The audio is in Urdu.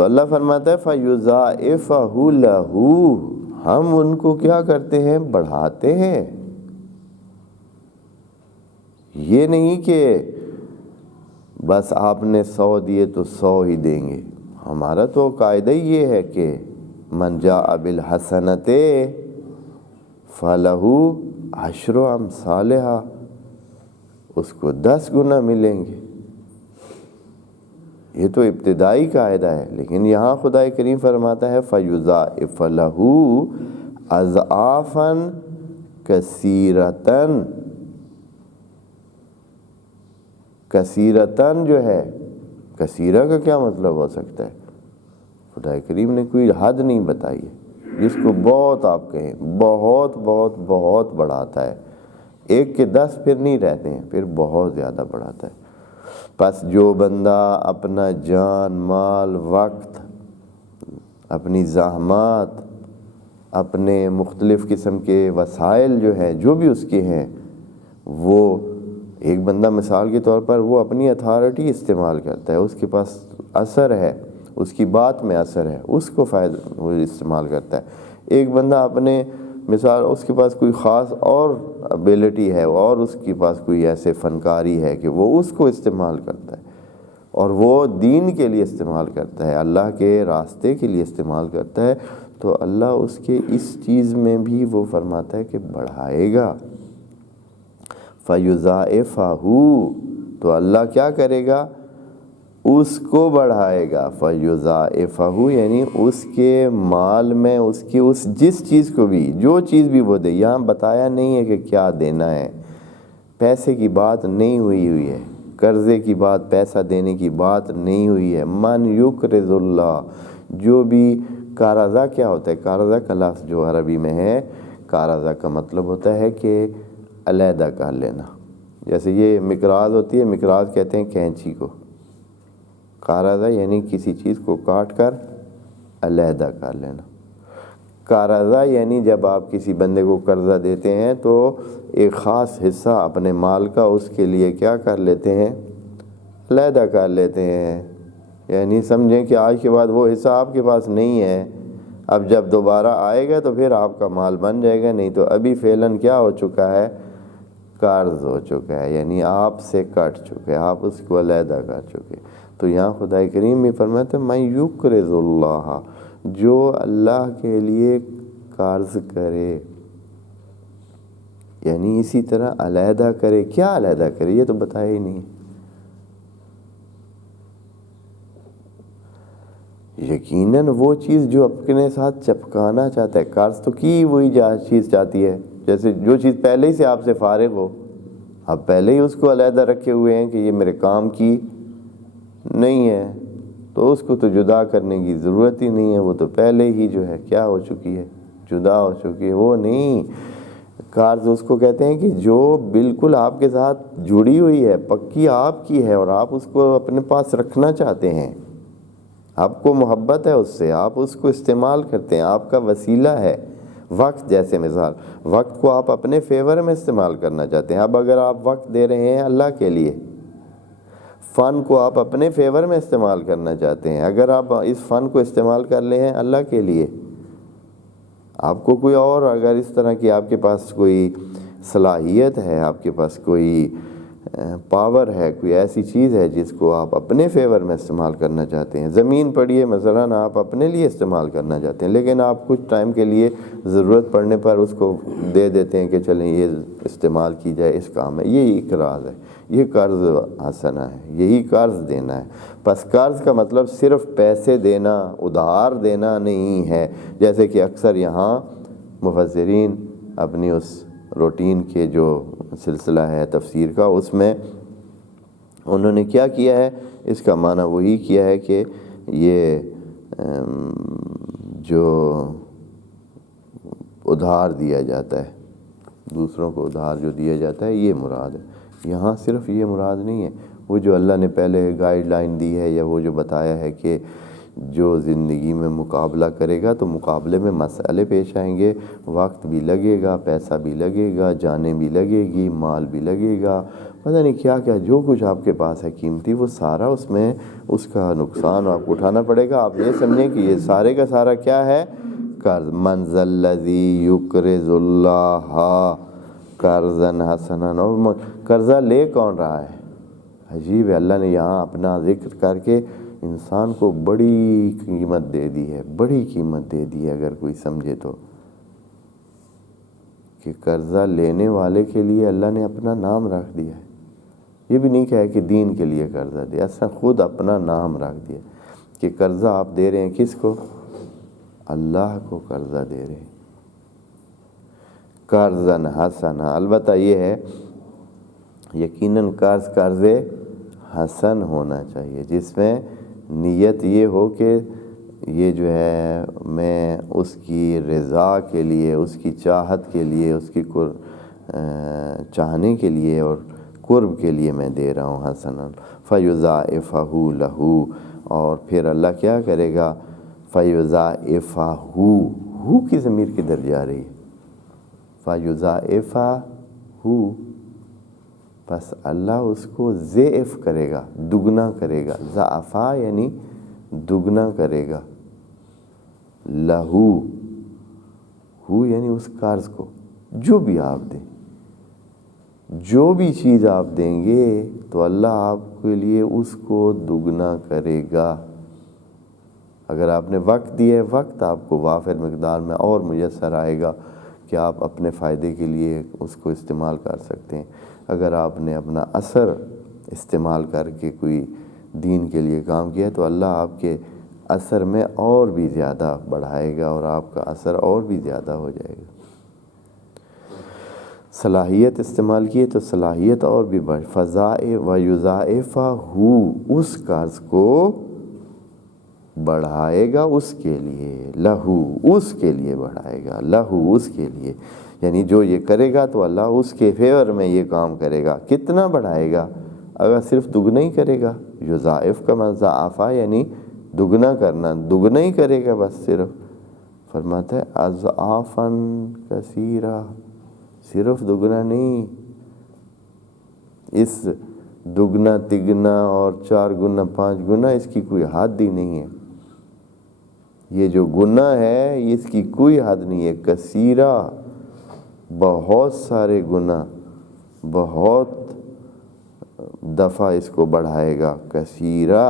تو اللہ فرماتا ہے فَيُضَاعِفَهُ لَهُ، ہم ان کو کیا کرتے ہیں؟ بڑھاتے ہیں۔ یہ نہیں کہ بس آپ نے 100 دیے تو 100 ہی دیں گے۔ ہمارا تو قاعدہ ہی یہ ہے کہ من جاء بالحسنۃ فلہ عشر امثالھا، اس کو 10 گنا ملیں گے۔ یہ تو ابتدائی قاعدہ ہے، لیکن یہاں خدا کریم فرماتا ہے فَيُضَاعِفَ لَهُ أَضْعَافًا كَثِيرَةً۔ کثیرتاً جو ہے، کثیرہ کا کیا مطلب ہو سکتا ہے؟ خدا کریم نے کوئی حد نہیں بتائی ہے، جس کو بہت آپ کہیں بہت بہت بہت بڑھاتا ہے، 1 کے 10 پھر نہیں رہتے ہیں، پھر بہت زیادہ بڑھاتا ہے۔ پس جو بندہ اپنا جان مال وقت، اپنی زحمات، اپنے مختلف قسم کے وسائل جو ہیں جو بھی اس کے ہیں، وہ ایک بندہ مثال کے طور پر وہ اپنی اتھارٹی استعمال کرتا ہے، اس کے پاس اثر ہے، اس کی بات میں اثر ہے، اس کو فائدہ وہ استعمال کرتا ہے۔ ایک بندہ اپنے مثال اس کے پاس کوئی خاص اور ابیلٹی ہے اور اس کے پاس کوئی ایسے فنکاری ہے کہ وہ اس کو استعمال کرتا ہے اور وہ دین کے لیے استعمال کرتا ہے، اللہ کے راستے کے لیے استعمال کرتا ہے، تو اللہ اس کے اس چیز میں بھی وہ فرماتا ہے کہ بڑھائے گا۔ فَيُضَاعِفَهُ، تو اللہ کیا کرے گا؟ اس کو بڑھائے گا۔ فَيُضَاعِفَهُ یعنی اس کے مال میں، اس کی اس جس چیز کو بھی، جو چیز بھی وہ دے، یہاں بتایا نہیں ہے کہ کیا دینا ہے، پیسے کی بات نہیں ہوئی ہے، قرضے کی بات، پیسہ دینے کی بات نہیں ہوئی ہے۔ من یقرض اللہ، جو بھی قرضہ کیا ہوتا ہے؟ قرضہ کا لفظ جو عربی میں ہے، قرضہ کا مطلب ہوتا ہے کہ علیحدہ کر لینا، جیسے یہ مقراض ہوتی ہے، مقراض کہتے ہیں کینچی کو، قرضہ یعنی کسی چیز کو کاٹ کر علیحدہ کر لینا۔ قرضہ یعنی جب آپ کسی بندے کو قرضہ دیتے ہیں تو ایک خاص حصہ اپنے مال کا اس کے لیے کیا کر لیتے ہیں؟ علیحدہ کر لیتے ہیں، یعنی سمجھیں کہ آج کے بعد وہ حصہ آپ کے پاس نہیں ہے، اب جب دوبارہ آئے گا تو پھر آپ کا مال بن جائے گا، نہیں تو ابھی فعلاً کیا ہو چکا ہے؟ قرض ہو چکا ہے، یعنی آپ سے کٹ چکے، آپ اس کو علیحدہ کر چکے۔ تو یہاں خدا کریم بھی فرماتے ہیں من یقرض اللہ، جو اللہ کے لیے قرض کرے، یعنی اسی طرح علیحدہ کرے۔ کیا علیحدہ کرے یہ تو بتایا ہی نہیں۔ یقیناً وہ چیز جو اپنے ساتھ چپکانا چاہتا ہے، قرض تو کی وہی چیز چاہتی ہے، جیسے جو چیز پہلے ہی سے آپ سے فارغ ہو، آپ پہلے ہی اس کو علیحدہ رکھے ہوئے ہیں کہ یہ میرے کام کی نہیں ہے، تو اس کو تو جدا کرنے کی ضرورت ہی نہیں ہے، وہ تو پہلے ہی جو ہے کیا ہو چکی ہے؟ جدا ہو چکی ہے۔ وہ نہیں، قرض اس کو کہتے ہیں کہ جو بالکل آپ کے ساتھ جڑی ہوئی ہے، پکی آپ کی ہے اور آپ اس کو اپنے پاس رکھنا چاہتے ہیں، آپ کو محبت ہے اس سے، آپ اس کو استعمال کرتے ہیں، آپ کا وسیلہ ہے۔ وقت جیسے مثال، وقت کو آپ اپنے فیور میں استعمال کرنا چاہتے ہیں۔ اب اگر آپ وقت دے رہے ہیں اللہ کے لیے، فن کو آپ اپنے فیور میں استعمال کرنا چاہتے ہیں، اگر آپ اس فن کو استعمال کر لے ہیں اللہ کے لیے، آپ کو کوئی اور اگر اس طرح کی آپ کے پاس کوئی صلاحیت ہے، آپ کے پاس کوئی پاور ہے، کوئی ایسی چیز ہے جس کو آپ اپنے فیور میں استعمال کرنا چاہتے ہیں، زمین پڑی ہے مثلاً، آپ اپنے لیے استعمال کرنا چاہتے ہیں، لیکن آپ کچھ ٹائم کے لیے ضرورت پڑنے پر اس کو دے دیتے ہیں کہ چلیں یہ استعمال کی جائے اس کام میں، یہی اقراض ہے، یہ قرض حسنہ ہے، یہی قرض دینا ہے۔ پس قرض کا مطلب صرف پیسے دینا، ادھار دینا نہیں ہے، جیسے کہ اکثر یہاں مفسرین اپنی اس روٹین کے جو سلسلہ ہے تفسیر کا، اس میں انہوں نے کیا کیا ہے؟ اس کا معنی وہی کیا ہے کہ یہ جو ادھار دیا جاتا ہے، دوسروں کو ادھار جو دیا جاتا ہے، یہ مراد ہے۔ یہاں صرف یہ مراد نہیں ہے، وہ جو اللہ نے پہلے گائیڈ لائن دی ہے یا وہ جو بتایا ہے کہ جو زندگی میں مقابلہ کرے گا تو مقابلے میں مسئلے پیش آئیں گے، وقت بھی لگے گا، پیسہ بھی لگے گا، جانیں بھی لگے گی، مال بھی لگے گا، پتہ نہیں کیا کیا جو کچھ آپ کے پاس ہے قیمتی، وہ سارا اس میں اس کا نقصان آپ کو اٹھانا پڑے گا۔ آپ یہ سمجھیں کہ یہ سارے کا سارا کیا ہے؟ قرض۔ من ذا الذی یقرض اللہ قرضا حسنا، اور قرضہ لے کون رہا ہے؟ عجیب ہے، اللہ نے یہاں اپنا ذکر کر کے انسان کو بڑی قیمت دے دی ہے، بڑی قیمت دے دی ہے اگر کوئی سمجھے تو، کہ قرضہ لینے والے کے لیے اللہ نے اپنا نام رکھ دیا ہے۔ یہ بھی نہیں کہا کہ دین کے لیے قرضہ دے، ایسا خود اپنا نام رکھ دیا کہ قرضہ آپ دے رہے ہیں کس کو؟ اللہ کو قرضہ دے رہے ہیں، قرضا حسنا۔ البتہ یہ ہے یقیناً قرض حسن ہونا چاہیے، جس میں نیت یہ ہو کہ یہ جو ہے میں اس کی رضا کے لیے، اس کی چاہت کے لیے، اس کی چاہنے کے لیے اور قرب کے لیے میں دے رہا ہوں حسنا فیضاعفہ لہ، اور پھر اللہ کیا کرے گا؟ فیضاعفہ، ہو کی ضمیر کدھر جا رہی ہے؟ فیضاعفہ، بس اللہ اس کو ضعف کرے گا، دگنا کرے گا۔ ضعفا یعنی دگنا کرے گا، لہو، ہو یعنی اس قرض کو، جو بھی آپ دیں، جو بھی چیز آپ دیں گے تو اللہ آپ کے لیے اس کو دگنا کرے گا۔ اگر آپ نے وقت دیا ہے، وقت آپ کو وافر مقدار میں اور میسر آئے گا کہ آپ اپنے فائدے کے لیے اس کو استعمال کر سکتے ہیں۔ اگر آپ نے اپنا اثر استعمال کر کے کوئی دین کے لیے کام کیا تو اللہ آپ کے اثر میں اور بھی زیادہ بڑھائے گا اور آپ کا اثر اور بھی زیادہ ہو جائے گا۔ صلاحیت استعمال کیے تو صلاحیت اور بھی بڑھ، ویضاعفہ، اس قرض کو بڑھائے گا اس کے لیے، لہو، اس کے لیے بڑھائے گا، لہو، اس کے لیے، یعنی جو یہ کرے گا تو اللہ اس کے فیور میں یہ کام کرے گا۔ کتنا بڑھائے گا؟ اگر صرف دگنا ہی کرے گا، یضاعف کا معنی ضعفا یعنی دگنا کرنا، دگنا ہی کرے گا بس صرف، فرماتا ہے اضعافا کثیرہ، صرف دگنا نہیں، اس دگنا تگنا اور 4 گنا 5 گنا اس کی کوئی حد ہی نہیں ہے۔ یہ جو گناہ ہے اس کی کوئی حد نہیں ہے، کثیرہ، بہت سارے گناہ، بہت دفعہ اس کو بڑھائے گا، کثیرہ۔